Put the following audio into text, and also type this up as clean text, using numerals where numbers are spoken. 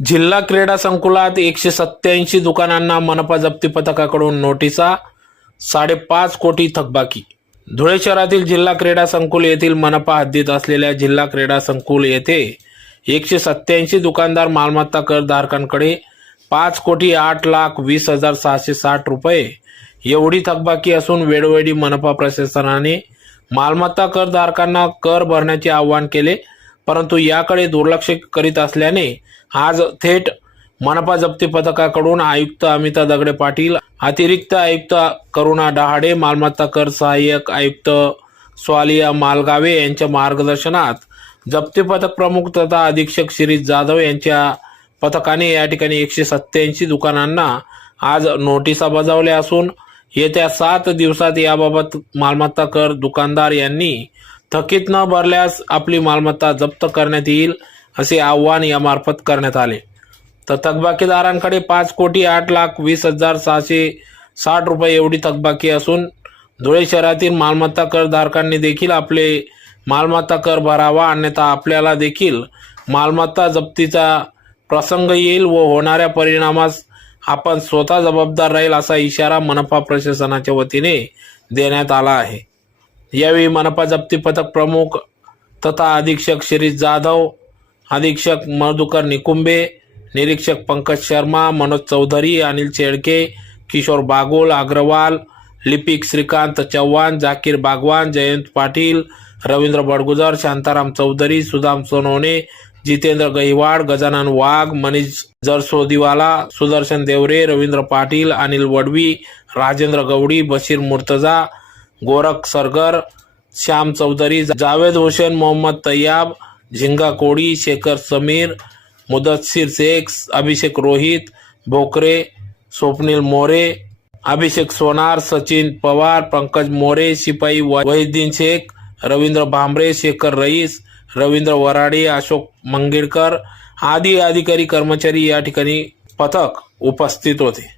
जिल्हा क्रीडा संकुलात 187 दुकानांना मनपा जप्ती पथकाकडून नोटिसा, 5.5 कोटी थकबाकी। धुळे शहरातील जिल्हा क्रीडा संकुल येथील मनपा हद्दीत असलेल्या जिल्हा क्रीडा संकुल येथे 187 दुकानदार मालमत्ता कर धारकांकडे 5,08,20,660 रुपये एवढी थकबाकी असून वेळोवेळी मनपा प्रशासनाने मालमत्ता कर धारकांना कर भरण्याचे आवाहन केले, परंतु याकडे दुर्लक्ष करीत असल्याने आज थेट मनपा जप्ती पथकाकडून आयुक्त अमिता दगडे पाटील, अतिरिक्त आयुक्त करुणा डहाडे, मालमत्ता कर सहाय्यक आयुक्त स्वालिया मालगावे यांच्या मार्गदर्शनात जप्ती पथक प्रमुख तथा अधीक्षक शिरीष जाधव यांच्या पथकाने या ठिकाणी 187 दुकानांना आज नोटिसा बजावल्या असून येत्या 7 दिवसात याबाबत मालमत्ता कर दुकानदार यांनी थकीत न भरल्यास आपली मालमत्ता जप्त करण्यात येईल असे आवाहन यामार्फत करण्यात आले। तर थकबाकीदारांकडे 5,08,20,660 रुपये एवढी थकबाकी असून धुळे शहरातील मालमत्ता कर धारकांनी देखील आपले मालमत्ता कर भरावा, अन्यथा आपल्याला देखील मालमत्ता जप्तीचा प्रसंग येईल व होणाऱ्या परिणामास आपण स्वतः जबाबदार राहील असा इशारा मनपा प्रशासनाच्या वतीने देण्यात आला आहे। यावेळी मनपा जप्ती पथक प्रमुख तथा अधीक्षक शिरीष जाधव, अधीक्षक मधुकर निकुंबे, निरीक्षक पंकज शर्मा, मनोज चौधरी, अनिल चेडके, किशोर बागुल अग्रवाल, लिपिक श्रीकांत चव्हाण, जाकीर बागवान, जयंत पाटील, रवींद्र बडगुजर, शांताराम चौधरी, सुदाम सोनवणे, जितेंद्र गहिवाड, गजानन वाघ, मनीष जरसोदीवाला, सुदर्शन देवरे, रवींद्र पाटील, अनिल वडवी, राजेंद्र गवडी, बशीर मुर्तजा, गोरख सरगर, श्याम चौधरी, जावेद हुसेन, मोहम्मद तैयाब, झिंगा कोडी, शेखर समीर, मुदस्सिर शेख, अभिषेक रोहित भोकरे, स्वप्नील मोरे, अभिषेक सोनार, सचिन पवार, पंकज मोरे, शिपाई वहीद्दीन शेख, रवींद्र भांबरे, शेखर रईस, रवींद्र वराडे, अशोक मंगेडकर आदी अधिकारी कर्मचारी या ठिकाणी पथक उपस्थित होते।